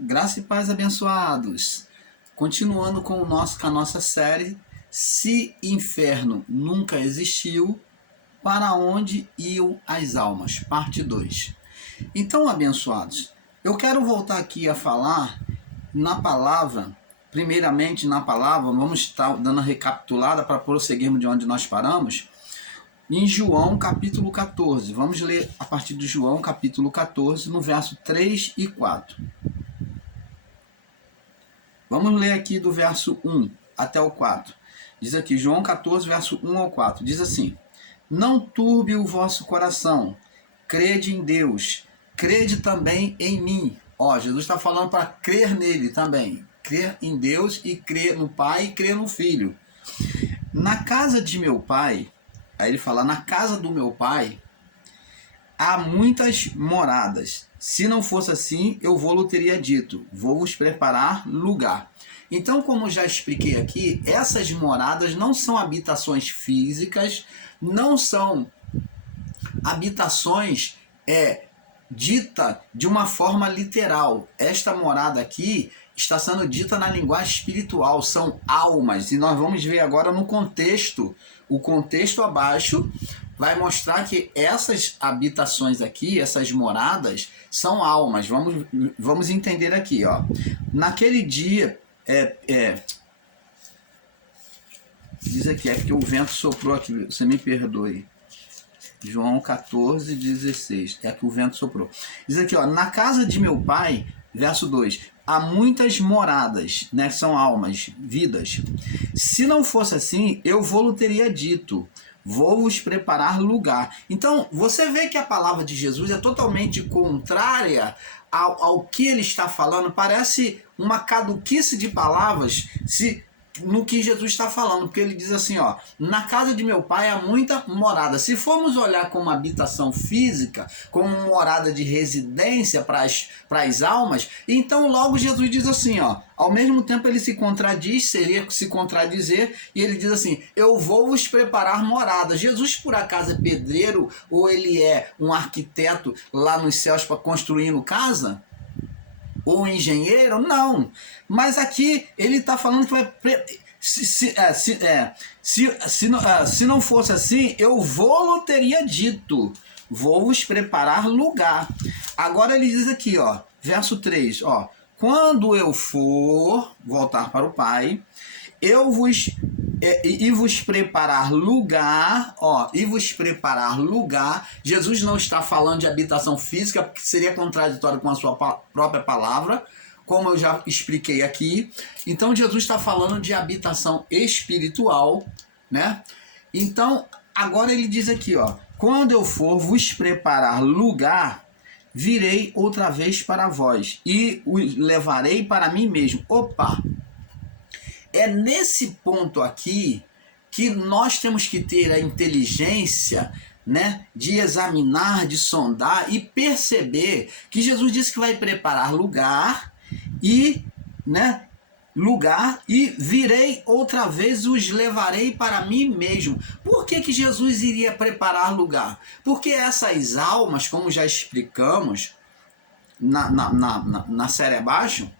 Graça e paz, abençoados. Continuando com a nossa série Se Inferno Nunca Existiu, para onde iam as almas? Parte 2. Então, abençoados, eu quero voltar aqui a falar na palavra, primeiramente na palavra, vamos estar dando a recapitulada para prosseguirmos de onde nós paramos, em João capítulo 14. Vamos ler a partir de João capítulo 14, no verso 3 e 4. Vamos ler aqui do verso 1 até o 4. Diz aqui, João 14, verso 1 ao 4. Diz assim: Não turbe o vosso coração, crede em Deus, crede também em mim. Ó, Jesus está falando para crer nele também. Crer em Deus e crer no Pai e crer no Filho. Na casa de meu Pai, aí ele fala, na casa do meu Pai, há muitas moradas. Se não fosse assim, eu vou-lhe teria dito, vou vos preparar lugar. Então, como já expliquei aqui, essas moradas não são habitações físicas, não são habitações dita de uma forma literal. Esta morada aqui está sendo dita na linguagem espiritual, são almas. E nós vamos ver agora no contexto, o contexto abaixo vai mostrar que essas habitações aqui, essas moradas, são almas. Vamos entender aqui, ó. Naquele dia, diz aqui, é que o vento soprou aqui, você me perdoe. João 14, 16, é que o vento soprou. Diz aqui, ó, na casa de meu Pai, verso 2, há muitas moradas, né, são almas, vidas. Se não fosse assim, eu vou-lhe teria dito, vou vos preparar lugar. Então, você vê que a palavra de Jesus é totalmente contrária ao que ele está falando. Parece uma caduquice de palavras no que Jesus está falando, porque ele diz assim, ó, na casa de meu Pai há muita morada. Se formos olhar como habitação física, como morada de residência para as almas, então logo Jesus diz assim, ó, ao mesmo tempo ele se contradiz, seria se contradizer, e ele diz assim, eu vou vos preparar morada. Jesus por acaso é pedreiro ou ele é um arquiteto lá nos céus para construindo casa? Ou engenheiro? Não. Mas aqui ele está falando que vai... Se não fosse assim, eu vou-lhe teria dito, vou vos preparar lugar. Agora ele diz aqui, ó, verso 3, ó, quando eu for voltar para o Pai, eu vos preparar lugar, ó, e vos preparar lugar. Jesus não está falando de habitação física, porque seria contraditório com a sua própria palavra, como eu já expliquei aqui. Então Jesus está falando de habitação espiritual, né? Então, agora ele diz aqui, ó, quando eu for vos preparar lugar, virei outra vez para vós e os levarei para mim mesmo. Opa! É nesse ponto aqui que nós temos que ter a inteligência, né, de examinar, de sondar e perceber que Jesus disse que vai preparar lugar e, né, virei outra vez, os levarei para mim mesmo. Por que Jesus iria preparar lugar? Porque essas almas, como já explicamos na série abaixo,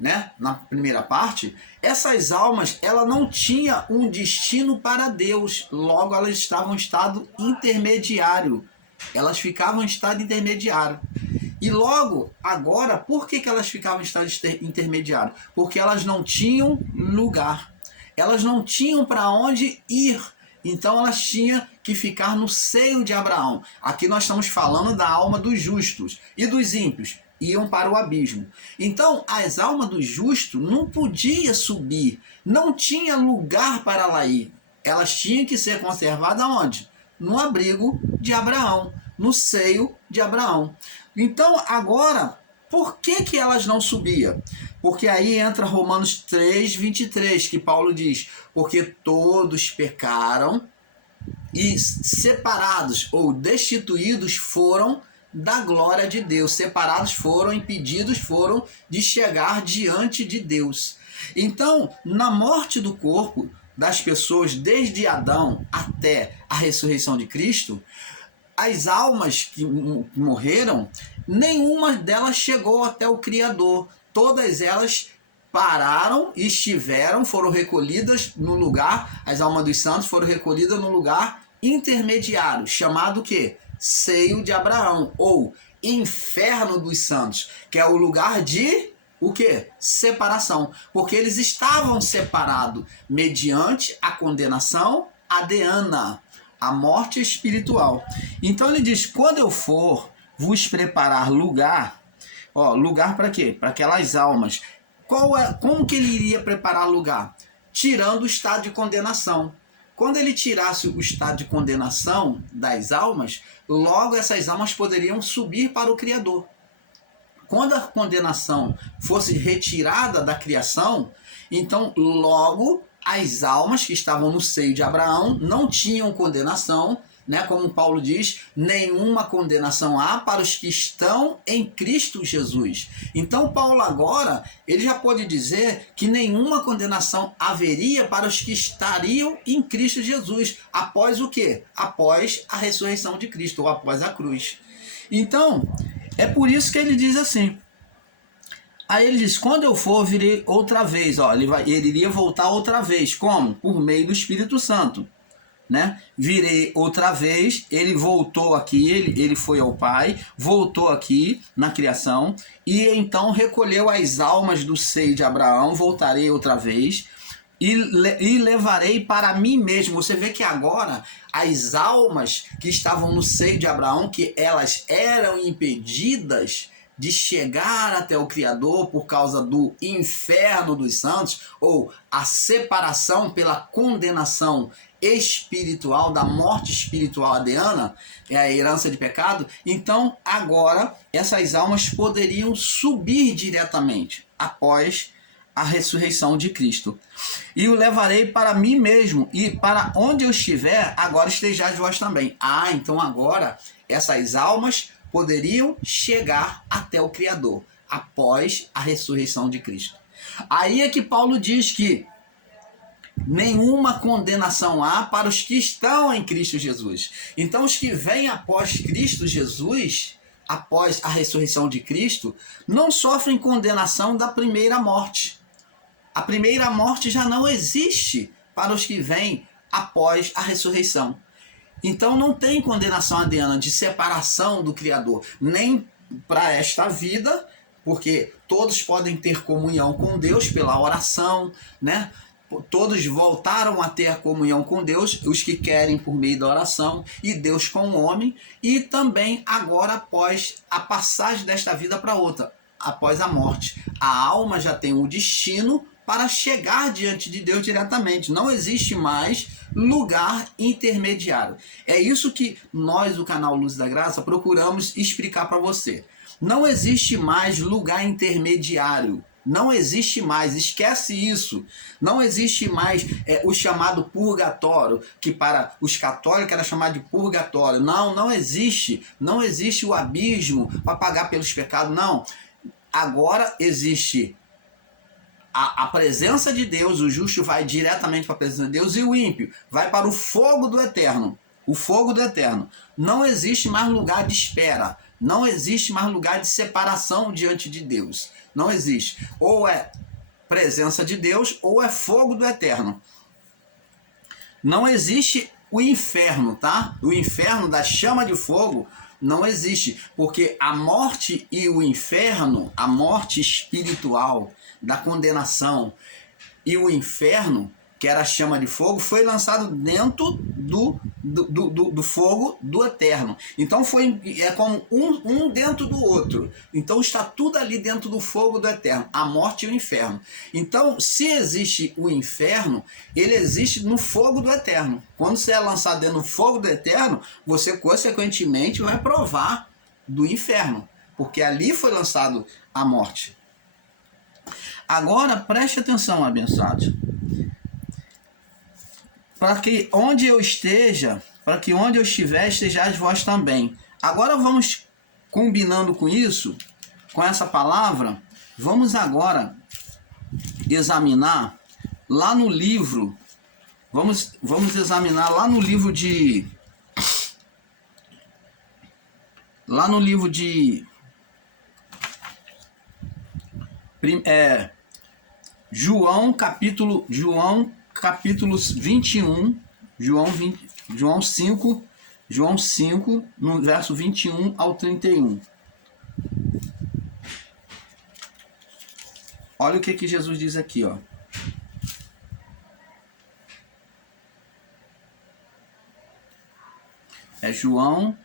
né, na primeira parte, essas almas, ela não tinha um destino para Deus, logo elas estavam em estado intermediário, elas ficavam em estado intermediário. E logo, agora, por que elas ficavam em estado intermediário? Porque elas não tinham lugar, elas não tinham para onde ir, então elas tinham que ficar no seio de Abraão. Aqui nós estamos falando da alma dos justos e dos ímpios, iam para o abismo. Então, as almas do justo não podiam subir, não tinha lugar para lá ir. Elas tinham que ser conservadas onde? No abrigo de Abraão, no seio de Abraão. Então, agora, por que elas não subiam? Porque aí entra Romanos 3, 23, que Paulo diz, porque todos pecaram e separados ou destituídos foram da glória de Deus, separados foram, impedidos foram de chegar diante de Deus. Então, na morte do corpo das pessoas, desde Adão até a ressurreição de Cristo, as almas que morreram, nenhuma delas chegou até o Criador. todas elas pararam, foram recolhidas no lugar, as almas dos santos foram recolhidas no lugar intermediário, chamado o quê? Seio de Abraão, ou inferno dos santos, que é o lugar de o quê? Separação, porque eles estavam separados mediante a condenação adeana, a morte espiritual. Então ele diz, quando eu for vos preparar lugar, lugar para quê? Para aquelas almas. Como que ele iria preparar lugar? Tirando o estado de condenação. Quando ele tirasse o estado de condenação das almas, logo essas almas poderiam subir para o Criador. Quando a condenação fosse retirada da criação, então logo as almas que estavam no seio de Abraão não tinham condenação, né? Como Paulo diz, nenhuma condenação há para os que estão em Cristo Jesus. Então Paulo agora, ele já pode dizer que nenhuma condenação haveria para os que estariam em Cristo Jesus. Após o quê? Após a ressurreição de Cristo, ou após a cruz. Então, é por isso que ele diz assim. Aí ele diz, quando eu for, virei outra vez. Ele iria voltar outra vez. Como? Por meio do Espírito Santo. Né? Virei outra vez, ele voltou aqui, ele foi ao Pai, voltou aqui na criação, e então recolheu as almas do seio de Abraão, voltarei outra vez, e levarei para mim mesmo. Você vê que agora as almas que estavam no seio de Abraão, que elas eram impedidas de chegar até o Criador por causa do inferno dos santos, ou a separação pela condenação espiritual, da morte espiritual adeana, é a herança de pecado. Então agora essas almas poderiam subir diretamente após a ressurreição de Cristo. E o levarei para mim mesmo, e para onde eu estiver, agora estejais vós também. Então agora essas almas poderiam chegar até o Criador após a ressurreição de Cristo. Aí é que Paulo diz que nenhuma condenação há para os que estão em Cristo Jesus. Então os que vêm após Cristo Jesus, após a ressurreição de Cristo, não sofrem condenação da primeira morte. A primeira morte já não existe para os que vêm após a ressurreição. Então não tem condenação adeana de separação do Criador, nem para esta vida, porque todos podem ter comunhão com Deus pela oração, né? Todos voltaram a ter comunhão com Deus, os que querem por meio da oração, e Deus com o homem, e também agora após a passagem desta vida para outra, após a morte. A alma já tem um destino para chegar diante de Deus diretamente. Não existe mais lugar intermediário. É isso que nós, do canal Luz da Graça, procuramos explicar para você. Não existe mais lugar intermediário. Não existe mais, esquece isso. Não existe mais o chamado purgatório, que para os católicos era chamado de purgatório. Não existe. Não existe o abismo para pagar pelos pecados, não. Agora existe a presença de Deus, o justo vai diretamente para a presença de Deus, e o ímpio vai para o fogo do eterno. O fogo do eterno. Não existe mais lugar de espera. Não existe mais lugar de separação diante de Deus. Não existe. Ou é presença de Deus, ou é fogo do eterno. Não existe o inferno, tá? O inferno da chama de fogo não existe. Porque a morte e o inferno, a morte espiritual da condenação e o inferno, que era a chama de fogo, foi lançado dentro do fogo do eterno. Então é como um dentro do outro. Então está tudo ali dentro do fogo do eterno, a morte e o inferno. Então, se existe o inferno, ele existe no fogo do eterno. Quando você é lançado dentro do fogo do eterno, você consequentemente vai provar do inferno, porque ali foi lançado a morte. Agora preste atenção, abençoados. Para que onde eu estiver, estejais vós também. Agora vamos combinando com isso, com essa palavra, vamos agora examinar lá no livro, vamos examinar lá no livro de João capítulo 21, João 5, no verso 21 ao 31. Olha o que Jesus diz aqui, ó. É João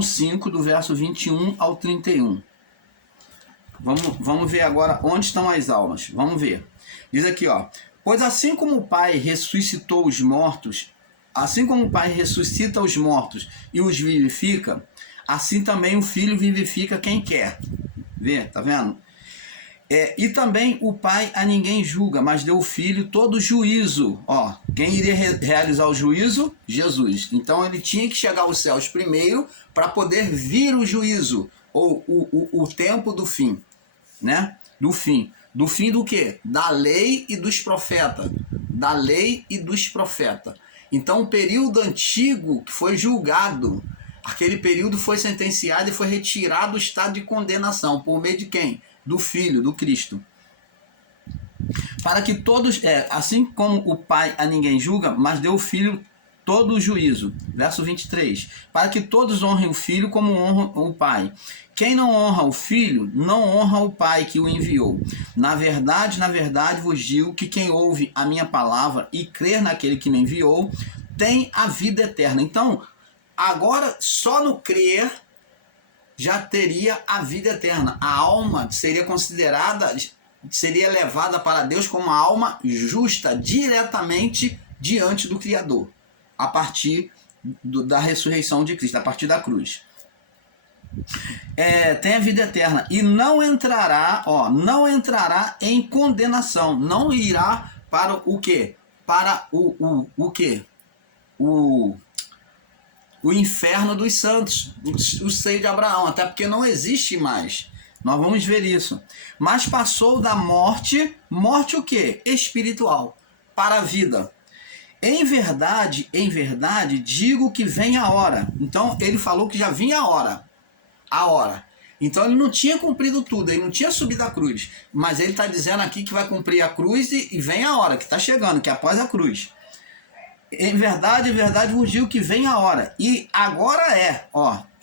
5, do verso 21 ao 31. Vamos ver agora onde estão as almas. Vamos ver. Diz aqui, ó. Pois assim como o Pai ressuscitou os mortos, assim como o Pai ressuscita os mortos e os vivifica, assim também o Filho vivifica quem quer. Vê, tá vendo? E também o Pai a ninguém julga, mas deu ao Filho todo juízo. Ó, quem iria realizar o juízo? Jesus. Então ele tinha que chegar aos céus primeiro para poder vir o juízo, ou o tempo do fim, né? Do fim. Do fim do quê? Da lei e dos profetas. Da lei e dos profetas. Então o período antigo que foi julgado, aquele período foi sentenciado e foi retirado do estado de condenação. Por meio de quem? Do Filho, do Cristo. Para que todos, assim como o Pai a ninguém julga, mas deu o Filho todo o juízo. Verso 23. Para que todos honrem o Filho como honram o Pai. Quem não honra o Filho, não honra o Pai que o enviou. Na verdade vos digo que quem ouve a minha palavra e crer naquele que me enviou, tem a vida eterna. Então, agora só no crer já teria a vida eterna. A alma seria considerada, seria levada para Deus como uma alma justa, diretamente diante do Criador, a partir da ressurreição de Cristo, a partir da cruz. Tem a vida eterna e não entrará em condenação, não irá para o quê? Para o quê? O inferno dos santos, o seio de Abraão, até porque não existe mais. Nós vamos ver isso. Mas passou da morte o quê? Espiritual, para a vida. Em verdade, digo que vem a hora. Então, ele falou que já vinha a hora. Então, ele não tinha cumprido tudo, ele não tinha subido a cruz. Mas ele está dizendo aqui que vai cumprir a cruz e vem a hora, que está chegando, que é após a cruz. Em verdade vos digo que vem a hora. E agora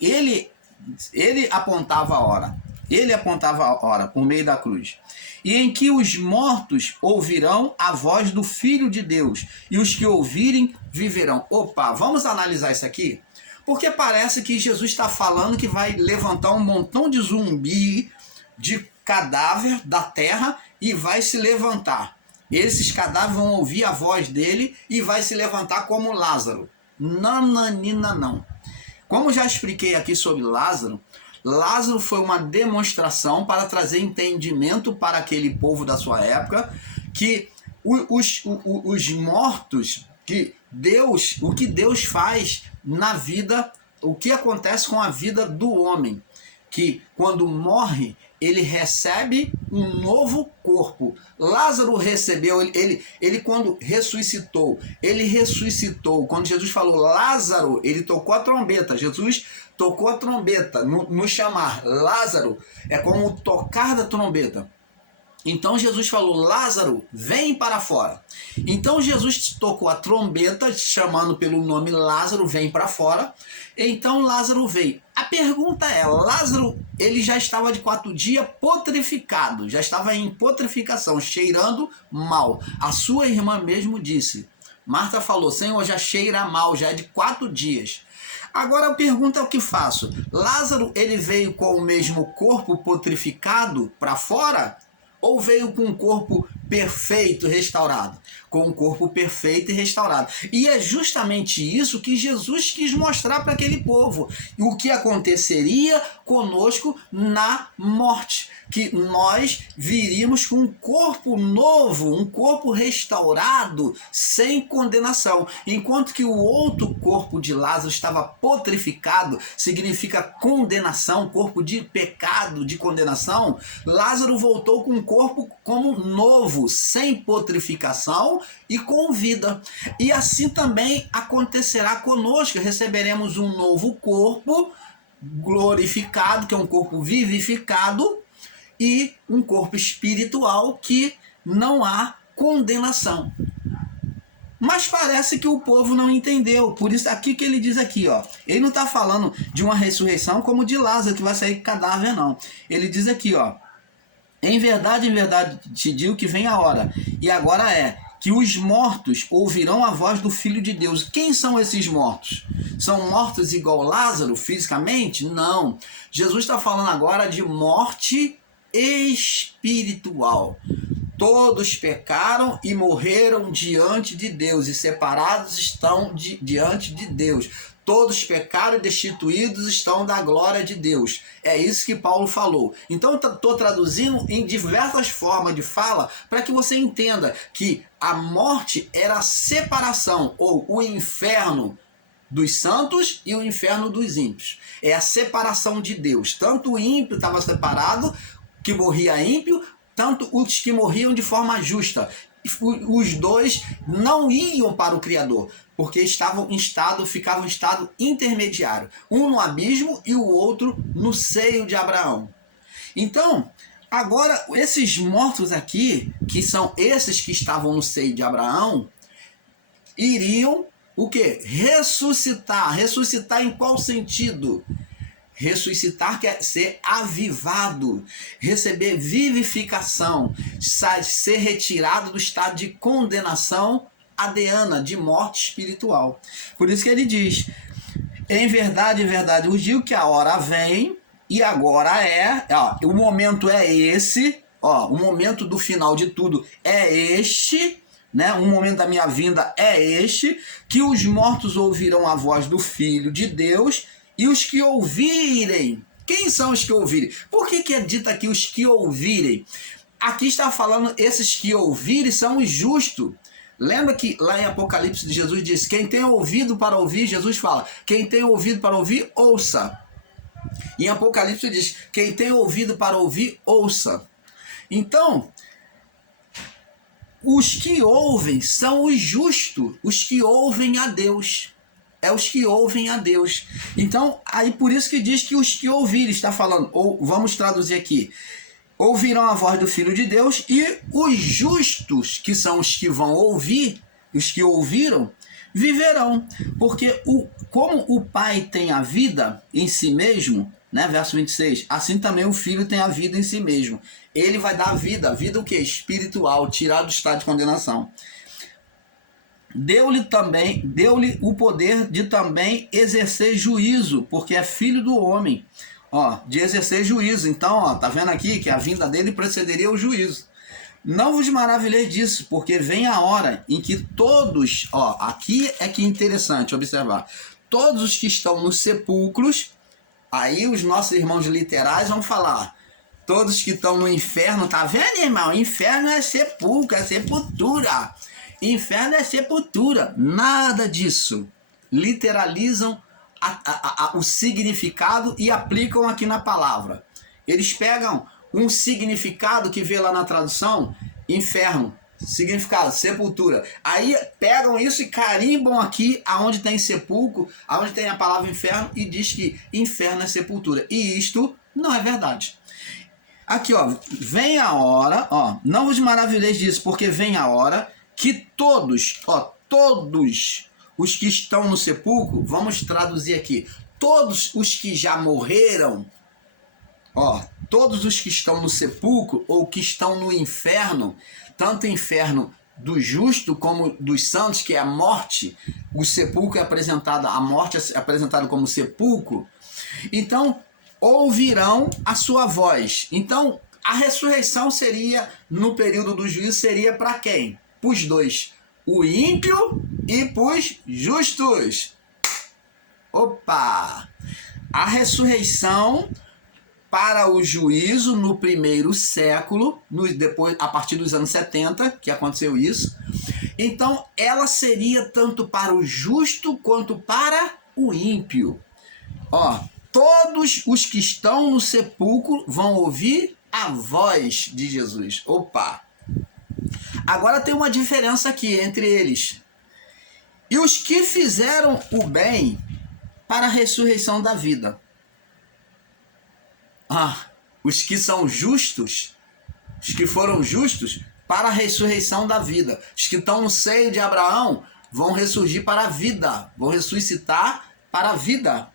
ele apontava a hora. Ele apontava a hora por meio da cruz. E em que os mortos ouvirão a voz do Filho de Deus. E os que ouvirem viverão. Opa, vamos analisar isso aqui? Porque parece que Jesus está falando que vai levantar um montão de zumbi, de cadáver da terra e vai se levantar. Esses cadáveres vão ouvir a voz dele e vai se levantar como Lázaro. Nananina não. Como já expliquei aqui sobre Lázaro, Lázaro foi uma demonstração para trazer entendimento para aquele povo da sua época, que os mortos, o que Deus faz na vida, o que acontece com a vida do homem, que quando morre, ele recebe um novo corpo. Lázaro recebeu, ele quando ressuscitou, quando Jesus falou Lázaro, ele tocou a trombeta, Jesus tocou a trombeta, no chamar Lázaro, é como o tocar da trombeta. Então Jesus falou, Lázaro, vem para fora. Então Jesus tocou a trombeta, chamando pelo nome Lázaro, vem para fora. Então Lázaro veio. A pergunta é, Lázaro, ele já estava de 4 dias putrificado, já estava em putrificação, cheirando mal. A sua irmã mesmo disse, Marta falou, Senhor, já cheira mal, já é de 4 dias. Agora a pergunta é o que faço. Lázaro, ele veio com o mesmo corpo putrificado para fora? Ou veio com um corpo perfeito, restaurado? Com um corpo perfeito e restaurado. E é justamente isso que Jesus quis mostrar para aquele povo. O que aconteceria conosco na morte. Que nós viríamos com um corpo novo, um corpo restaurado, sem condenação. Enquanto que o outro corpo de Lázaro estava putrificado, significa condenação, corpo de pecado, de condenação. Lázaro voltou com um corpo como novo, sem putrificação e com vida. E assim também acontecerá conosco. Receberemos um novo corpo glorificado, que é um corpo vivificado, e um corpo espiritual que não há condenação. Mas parece que o povo não entendeu. Por isso aqui que ele diz aqui, ó. Ele não está falando de uma ressurreição como de Lázaro, que vai sair cadáver, não. Ele diz aqui, ó. Em verdade te digo que vem a hora. E agora é que os mortos ouvirão a voz do Filho de Deus. Quem são esses mortos? São mortos igual Lázaro, fisicamente? Não. Jesus está falando agora de morte espiritual. Todos pecaram e morreram diante de Deus, e separados estão diante de Deus. Todos pecaram e destituídos estão da glória de Deus. É isso que Paulo falou. Então estou traduzindo em diversas formas de fala para que você entenda que a morte era a separação, ou o inferno dos santos e o inferno dos ímpios. É a separação de Deus. Tanto o ímpio estava separado, que morria ímpio, tanto os que morriam de forma justa. Os dois não iam para o Criador, porque ficavam em estado intermediário. Um no abismo e o outro no seio de Abraão. Então, agora, esses mortos aqui, que são esses que estavam no seio de Abraão, iriam o quê? Ressuscitar. Ressuscitar em qual sentido? Ressuscitar quer ser avivado, receber vivificação, ser retirado do estado de condenação adeana, de morte espiritual. Por isso que ele diz, em verdade, vos digo que a hora vem e agora é, ó, o momento é esse, ó, o momento do final de tudo é este, né? O momento da minha vinda é este, que os mortos ouvirão a voz do Filho de Deus. E os que ouvirem, quem são os que ouvirem? Por que é dito aqui os que ouvirem? Aqui está falando, esses que ouvirem são os justos. Lembra que lá em Apocalipse Jesus diz, quem tem ouvido para ouvir, Jesus fala, quem tem ouvido para ouvir, ouça. Em Apocalipse diz, quem tem ouvido para ouvir, ouça. Então, os que ouvem são os justos, os que ouvem a Deus. É os que ouvem a Deus. Então, aí por isso que diz que os que ouvirem, está falando, ou vamos traduzir aqui, ouvirão a voz do Filho de Deus, e os justos, que são os que vão ouvir, os que ouviram, viverão. Porque como o Pai tem a vida em si mesmo, né, verso 26, assim também o Filho tem a vida em si mesmo. Ele vai dar a vida o quê? Espiritual, tirar do estado de condenação. Deu-lhe o poder de também exercer juízo, porque é filho do homem, ó, de exercer juízo. Então, ó, tá vendo aqui que a vinda dele precederia o juízo. Não vos maravilheis disso, porque vem a hora em que todos, ó, aqui é que é interessante observar, todos os que estão nos sepulcros, aí os nossos irmãos literais vão falar, todos que estão no inferno, tá vendo, irmão? Inferno é sepulcro, é sepultura. Inferno é sepultura. Nada disso. Literalizam o significado e aplicam aqui na palavra. Eles pegam um significado que vê lá na tradução, inferno, significado, sepultura. Aí pegam isso e carimbam aqui aonde tem sepulcro, aonde tem a palavra inferno, e diz que inferno é sepultura. E isto não é verdade. Aqui, ó, vem a hora, ó, não vos maravilheis disso, porque vem a hora que todos os que estão no sepulcro, vamos traduzir aqui, todos os que já morreram, ó, todos os que estão no sepulcro ou que estão no inferno, tanto o inferno do justo como dos santos, que é a morte, o sepulcro é apresentado, a morte é apresentada como sepulcro, então ouvirão a sua voz. Então a ressurreição seria, no período do juízo, seria para quem? Para os dois, o ímpio e para os justos. Opa! A ressurreição para o juízo no primeiro século, depois, a partir dos anos 70, que aconteceu isso. Então, ela seria tanto para o justo quanto para o ímpio. Ó, todos os que estão no sepulcro vão ouvir a voz de Jesus. Opa! Agora tem uma diferença aqui entre eles. E os que fizeram o bem para a ressurreição da vida. os que são justos, os que foram justos, para a ressurreição da vida. Os que estão no seio de Abraão vão ressurgir para a vida, vão ressuscitar para a vida.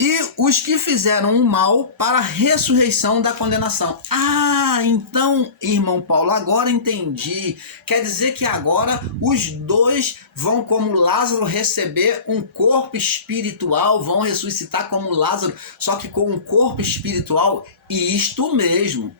E os que fizeram o mal para a ressurreição da condenação. Ah, então, irmão Paulo, agora entendi. Quer dizer que agora os dois vão, como Lázaro, receber um corpo espiritual, vão ressuscitar como Lázaro, só que com um corpo espiritual. E isto mesmo.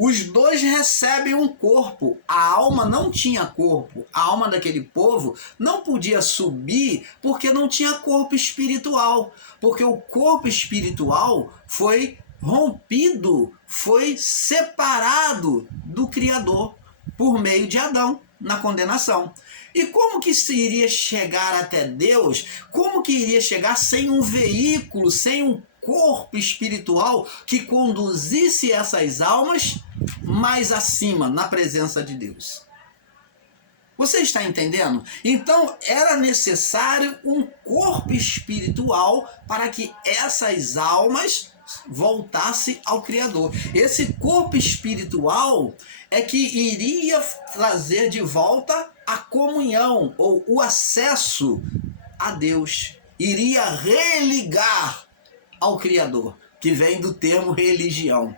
Os dois recebem um corpo. A alma não tinha corpo. A alma daquele povo não podia subir porque não tinha corpo espiritual. Porque o corpo espiritual foi rompido, foi separado do Criador por meio de Adão na condenação. E como que se iria chegar até Deus? Como que iria chegar sem um veículo, sem um corpo espiritual que conduzisse essas almas mais acima, na presença de Deus? Você está entendendo? Então era necessário um corpo espiritual para que essas almas voltassem ao Criador. Esse corpo espiritual é que iria trazer de volta a comunhão ou o acesso a Deus. Iria religar ao Criador, que vem do termo religião.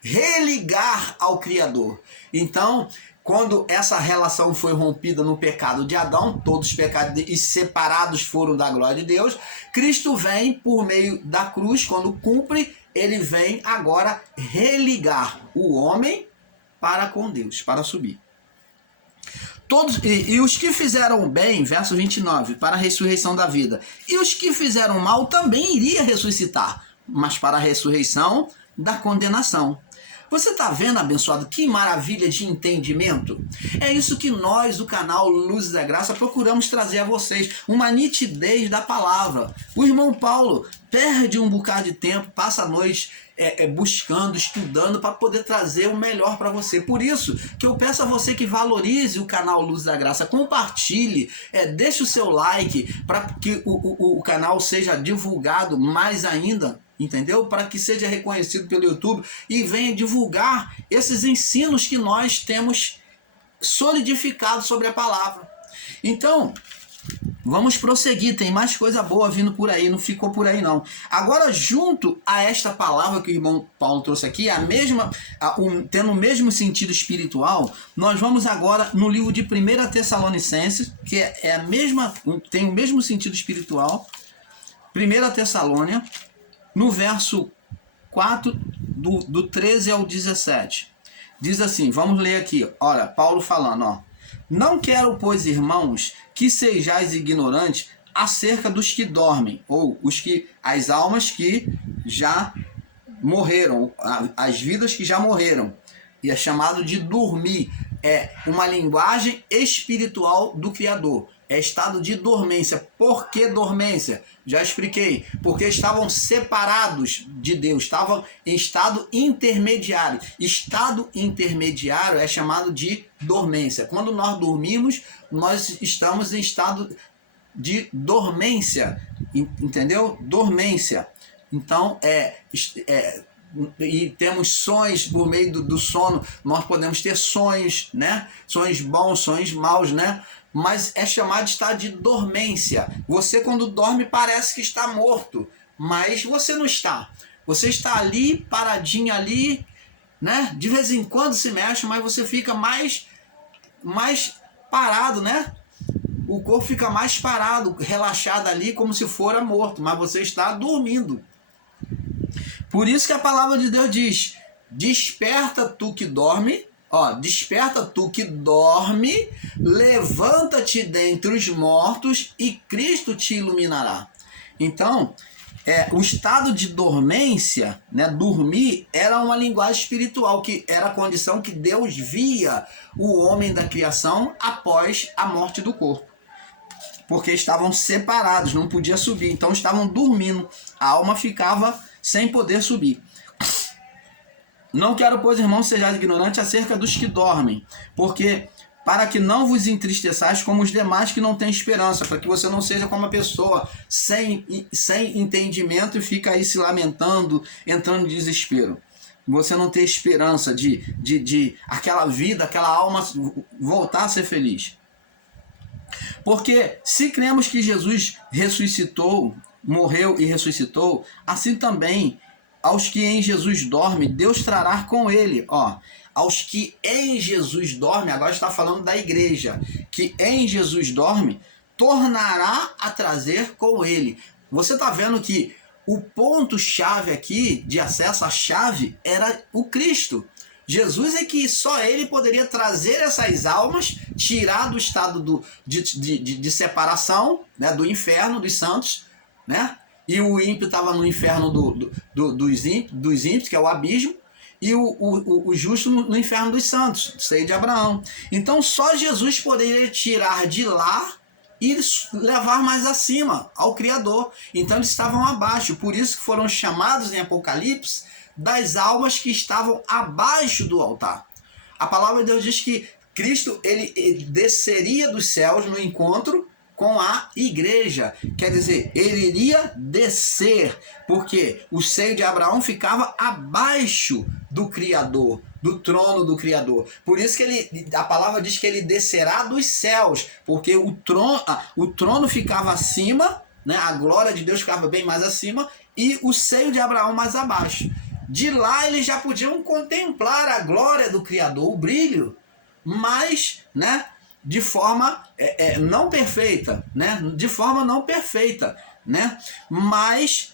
Religar ao Criador. Então, quando essa relação foi rompida no pecado de Adão, todos pecados e separados foram da glória de Deus, Cristo vem por meio da cruz, quando cumpre, ele vem agora religar o homem para com Deus, para subir. Todos, e os que fizeram bem, verso 29, para a ressurreição da vida, e os que fizeram mal também iria ressuscitar, mas para a ressurreição da condenação. Você está vendo, abençoado, que maravilha de entendimento? É isso que nós, do canal Luzes da Graça, procuramos trazer a vocês, uma nitidez da palavra. O irmão Paulo perde um bocado de tempo, passa a noite buscando, estudando, para poder trazer o melhor para você. Por isso que eu peço a você que valorize o canal Luzes da Graça, compartilhe, deixe o seu like, para que o canal seja divulgado mais ainda, entendeu? Para que seja reconhecido pelo YouTube e venha divulgar esses ensinos que nós temos solidificado sobre a palavra. Então, vamos prosseguir, tem mais coisa boa vindo por aí, não ficou por aí não. Agora, junto a esta palavra que o irmão Paulo trouxe aqui, tendo o mesmo sentido espiritual, nós vamos agora no livro de 1 Tessalonicenses, que tem o mesmo sentido espiritual. 1 Tessalônia, no verso 4, do 13 ao 17. Diz assim, vamos ler aqui, olha, Paulo falando, não quero, pois, irmãos, que sejais ignorantes acerca dos que dormem, ou as almas que já morreram, as vidas que já morreram. E é chamado de dormir, é uma linguagem espiritual do Criador. É estado de dormência. Por que dormência? Já expliquei. Porque estavam separados de Deus, estavam em estado intermediário. Estado intermediário é chamado de dormência. Quando nós dormimos, nós estamos em estado de dormência. Entendeu? Dormência. Então, e temos sonhos por meio do sono. Nós podemos ter sonhos, né? Sonhos bons, sonhos maus, né? Mas é chamado de estado de dormência. Você, quando dorme, parece que está morto, mas você não está. Você está ali, paradinho ali, né? De vez em quando se mexe, mas você fica mais parado, né? O corpo fica mais parado, relaxado ali, como se fora morto, mas você está dormindo. Por isso que a palavra de Deus diz, desperta tu que dorme, desperta tu que dorme, levanta-te dentre os mortos e Cristo te iluminará. Então, o estado de dormência, né, dormir, era uma linguagem espiritual, que era a condição que Deus via o homem da criação após a morte do corpo. Porque estavam separados, não podia subir, então estavam dormindo, a alma ficava sem poder subir. Não quero, pois, irmãos, sejais ignorantes acerca dos que dormem, porque para que não vos entristeçais como os demais que não têm esperança, para que você não seja como uma pessoa sem entendimento e fica aí se lamentando, entrando em desespero. Você não ter esperança de aquela vida, aquela alma voltar a ser feliz. Porque se cremos que Jesus ressuscitou, morreu e ressuscitou, assim também aos que em Jesus dormem, Deus trará com ele. Aos que em Jesus dormem, agora está falando da igreja, que em Jesus dorme, tornará a trazer com ele. Você está vendo que o ponto-chave aqui de acesso à chave era o Cristo. Jesus é que só ele poderia trazer essas almas, tirar do estado de separação, né, do inferno dos santos, né? E o ímpio estava no inferno dos ímpios, que é o abismo, e o justo no inferno dos santos, seio de Abraão. Então só Jesus poderia tirar de lá e levar mais acima, ao Criador. Então eles estavam abaixo, por isso que foram chamados em Apocalipse das almas que estavam abaixo do altar. A palavra de Deus diz que Cristo ele desceria dos céus no encontro com a igreja. Quer dizer, ele iria descer, porque o seio de Abraão ficava abaixo do Criador, do trono do Criador. Por isso que a palavra diz que ele descerá dos céus, porque o trono ficava acima, né? A glória de Deus ficava bem mais acima e o seio de Abraão mais abaixo. De lá eles já podiam contemplar a glória do Criador, o brilho, mas, né, de forma não perfeita, né? De forma não perfeita, né? Mas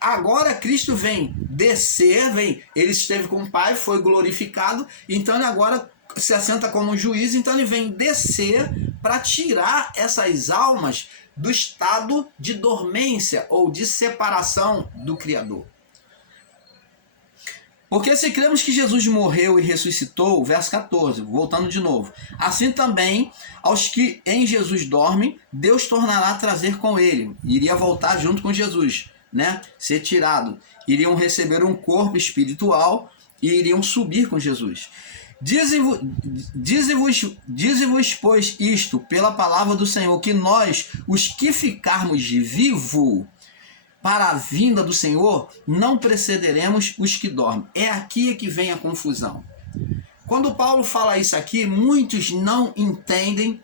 agora Cristo vem descer, ele esteve com o Pai, foi glorificado, então ele agora se assenta como um juiz, então ele vem descer para tirar essas almas do estado de dormência ou de separação do Criador. Porque se cremos que Jesus morreu e ressuscitou, verso 14, voltando de novo, assim também aos que em Jesus dormem, Deus tornará a trazer com ele, iria voltar junto com Jesus, né? Ser tirado, iriam receber um corpo espiritual e iriam subir com Jesus. Dize-vos, pois, isto pela palavra do Senhor, que nós, os que ficarmos vivos para a vinda do Senhor, não precederemos os que dormem. É aqui que vem a confusão. Quando Paulo fala isso aqui, muitos não entendem,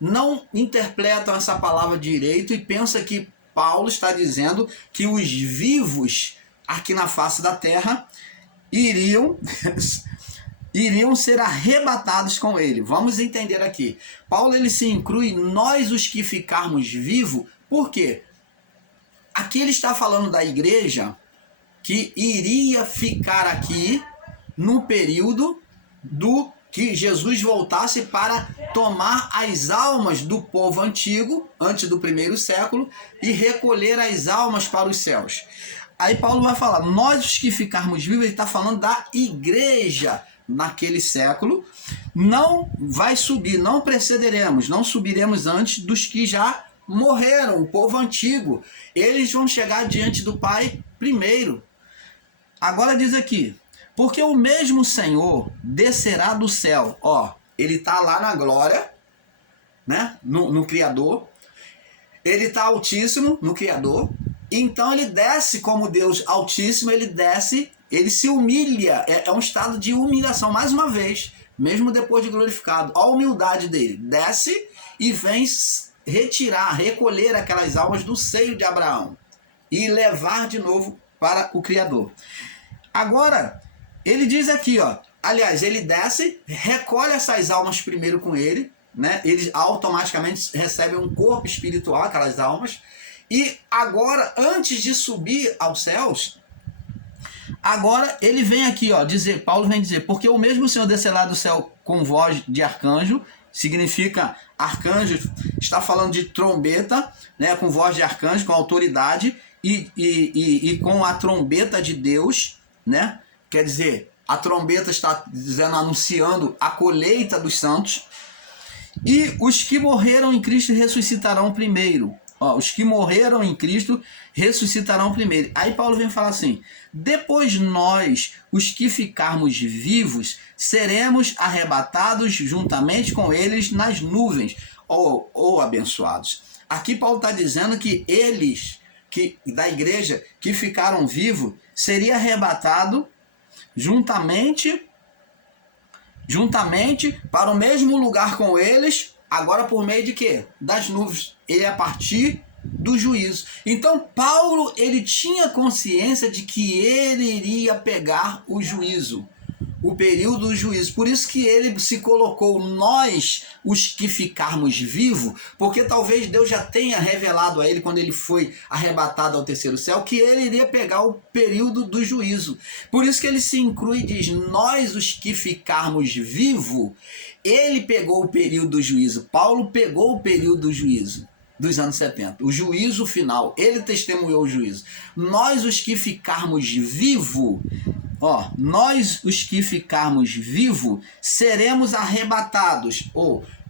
não interpretam essa palavra direito e pensam que Paulo está dizendo que os vivos aqui na face da terra iriam ser arrebatados com ele. Vamos entender aqui. Paulo ele se inclui nós os que ficarmos vivos. Por quê? Aqui ele está falando da igreja que iria ficar aqui no período do que Jesus voltasse para tomar as almas do povo antigo, antes do primeiro século, e recolher as almas para os céus. Aí Paulo vai falar, nós os que ficarmos vivos, ele está falando da igreja naquele século, não vai subir, não precederemos, não subiremos antes dos que já morreram, o povo antigo. Eles vão chegar diante do Pai primeiro. Agora diz aqui, porque o mesmo Senhor descerá do céu. Ele está lá na glória, né? No Criador. Ele está altíssimo no Criador. Então ele desce como Deus altíssimo, ele desce, ele se humilha. É um estado de humilhação, mais uma vez, mesmo depois de glorificado. Olha a humildade dele. Desce e vem recolher aquelas almas do seio de Abraão e levar de novo para o Criador. Agora, ele diz aqui, aliás, ele desce, recolhe essas almas primeiro com ele, né? Eles automaticamente recebem um corpo espiritual, aquelas almas, e agora, antes de subir aos céus, agora ele vem aqui, dizer, Paulo vem dizer, porque o mesmo Senhor descerá do céu com voz de arcanjo, significa arcanjo, está falando de trombeta, né, com voz de arcanjo, com autoridade e com a trombeta de Deus, né? Quer dizer, a trombeta está dizendo, anunciando a colheita dos santos. E os que morreram em Cristo ressuscitarão primeiro. Ó, os que morreram em Cristo ressuscitarão primeiro. Aí Paulo vem falar assim: depois nós, os que ficarmos vivos, seremos arrebatados juntamente com eles nas nuvens, ou abençoados. Aqui Paulo está dizendo que eles, da igreja, que ficaram vivos, seria arrebatado juntamente para o mesmo lugar com eles, agora por meio de quê? Das nuvens. Ele é a partir do juízo. Então Paulo, ele tinha consciência de que ele iria pegar o juízo, o período do juízo. Por isso que ele se colocou nós, os que ficarmos vivos, porque talvez Deus já tenha revelado a ele, quando ele foi arrebatado ao terceiro céu, que ele iria pegar o período do juízo. Por isso que ele se inclui e diz: nós, os que ficarmos vivos. Ele pegou o período do juízo. Paulo pegou o período do juízo dos anos 70, o juízo final. Ele testemunhou o juízo. Nós, os que ficarmos vivos, nós, os que ficarmos vivos, seremos arrebatados.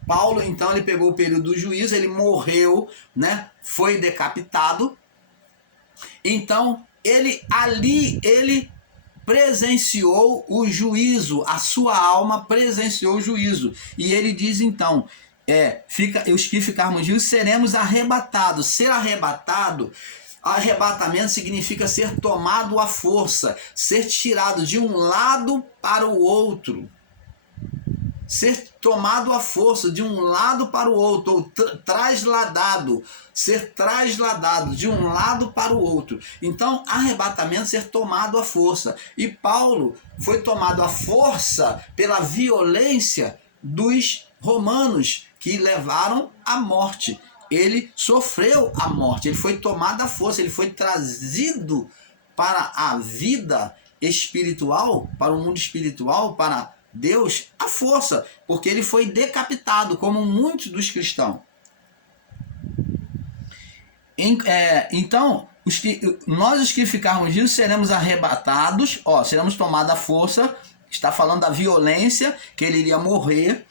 Paulo, então, ele pegou o período do juízo, ele morreu, né? Foi decapitado. Então, ele presenciou o juízo, a sua alma presenciou o juízo. E ele diz então, os que ficarmos vivos seremos arrebatados. Ser arrebatado, arrebatamento significa ser tomado à força, ser tirado de um lado para o outro. Ser tomado à força de um lado para o outro, ou trasladado, ser trasladado de um lado para o outro. Então, arrebatamento, ser tomado à força. E Paulo foi tomado à força pela violência dos romanos, que levaram à morte. Ele sofreu a morte, ele foi tomado à força, ele foi trazido para a vida espiritual, para o mundo espiritual, para Deus, à força, porque ele foi decapitado, como muitos dos cristãos. Então, nós, os que ficarmos vivos, seremos arrebatados, seremos tomados à força. Está falando da violência, que ele iria morrer,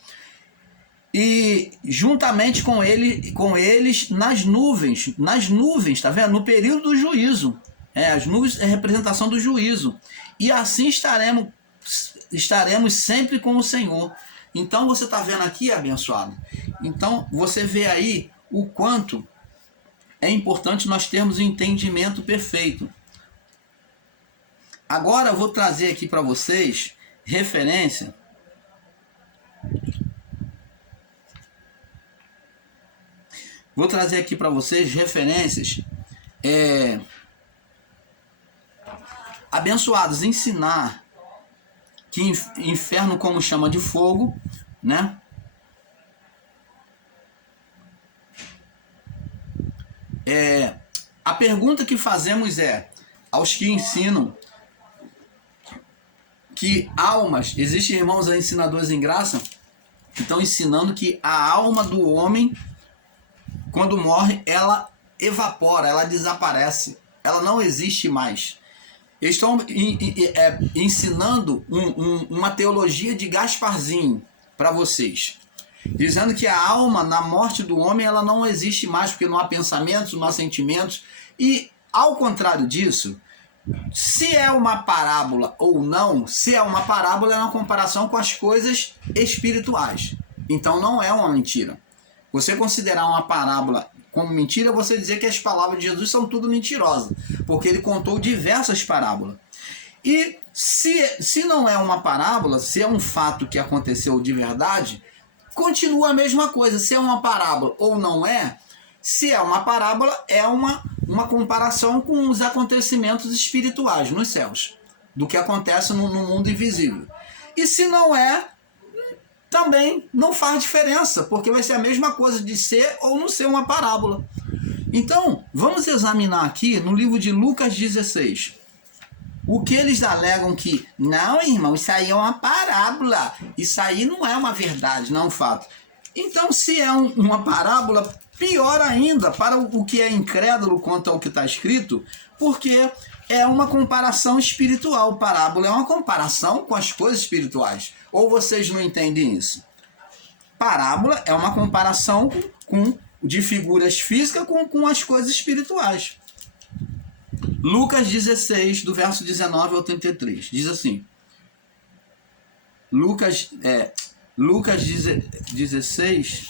e juntamente com eles nas nuvens, tá vendo? No período do juízo. As nuvens é representação do juízo. E assim estaremos sempre com o Senhor. Então você está vendo aqui, abençoado? Então você vê aí o quanto é importante nós termos um entendimento perfeito. Agora eu vou trazer aqui para vocês referência. Vou trazer aqui para vocês referências abençoados, ensinar que inferno como chama de fogo, né? A pergunta que fazemos aos que ensinam que almas, existem irmãos aí, ensinadores em graça, que estão ensinando que a alma do homem, quando morre, ela evapora, ela desaparece, ela não existe mais. Eles estão ensinando uma teologia de Gasparzinho para vocês, dizendo que a alma, na morte do homem, ela não existe mais, porque não há pensamentos, não há sentimentos. E, ao contrário disso, se é uma parábola ou não, se é uma parábola, é uma comparação com as coisas espirituais. Então não é uma mentira. Você considerar uma parábola como mentira, você dizer que as palavras de Jesus são tudo mentirosas, porque ele contou diversas parábolas. E se não é uma parábola, se é um fato que aconteceu de verdade, continua a mesma coisa. Se é uma parábola ou não é, se é uma parábola, é uma comparação com os acontecimentos espirituais nos céus, do que acontece no mundo invisível. E se não é, também não faz diferença, porque vai ser a mesma coisa de ser ou não ser uma parábola. Então, vamos examinar aqui no livro de Lucas 16. O que eles alegam que, não, irmão, isso aí é uma parábola, isso aí não é uma verdade, não é um fato. Então, se é uma parábola, pior ainda para o que é incrédulo quanto ao que está escrito, porque é uma comparação espiritual. Parábola é uma comparação com as coisas espirituais. Ou vocês não entendem isso? Parábola é uma comparação com de figuras físicas com as coisas espirituais. Lucas 16, do verso 19 ao 33, diz assim. Lucas 16...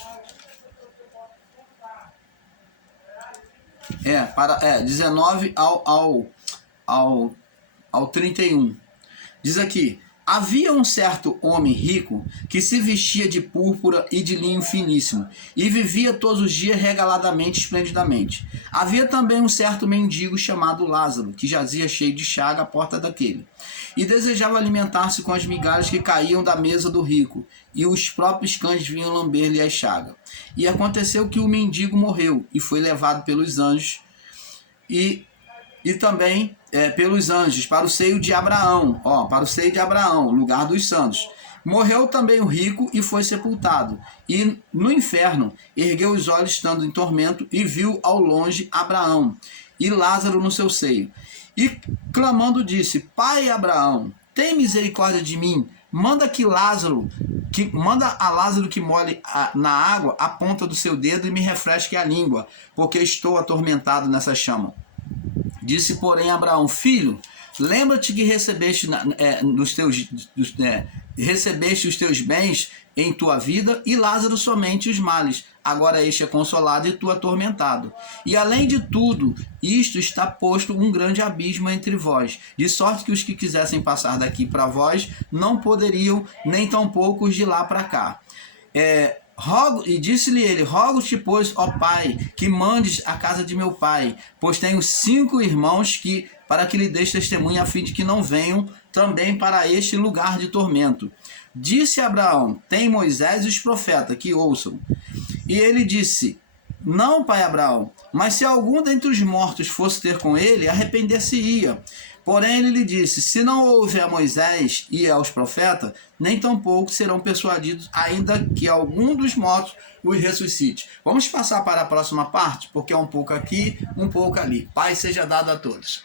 19 ao 31. Diz aqui: havia um certo homem rico que se vestia de púrpura e de linho finíssimo e vivia todos os dias regaladamente e esplendidamente. Havia também um certo mendigo chamado Lázaro, que jazia cheio de chaga à porta daquele, e desejava alimentar-se com as migalhas que caíam da mesa do rico, e os próprios cães vinham lamber-lhe as chagas. E aconteceu que o mendigo morreu e foi levado pelos anjos e também pelos anjos para o seio de Abraão, para o seio de Abraão, lugar dos santos. Morreu também o rico e foi sepultado. E no inferno ergueu os olhos estando em tormento e viu ao longe Abraão e Lázaro no seu seio. E clamando disse: Pai Abraão, tem misericórdia de mim, manda a Lázaro que molhe na água a ponta do seu dedo e me refresque a língua, porque estou atormentado nessa chama. Disse, porém, Abraão: filho, lembra-te que recebeste os teus bens em tua vida, e Lázaro somente os males. Agora este é consolado e tu atormentado. E além de tudo, isto está posto um grande abismo entre vós, de sorte que os que quisessem passar daqui para vós não poderiam, nem tampouco os de lá para cá. E disse-lhe ele: rogo-te, pois, ó pai, que mandes a casa de meu pai, pois tenho 5 irmãos para que lhe deis testemunho, a fim de que não venham também para este lugar de tormento. Disse Abraão: tem Moisés e os profetas, que ouçam. E ele disse: não, pai Abraão, mas se algum dentre os mortos fosse ter com ele, arrepender-se-ia. Porém ele lhe disse: se não houve a Moisés e aos profetas, nem tampouco serão persuadidos, ainda que algum dos mortos os ressuscite. Vamos passar para a próxima parte, porque é um pouco aqui, um pouco ali. Paz seja dado a todos.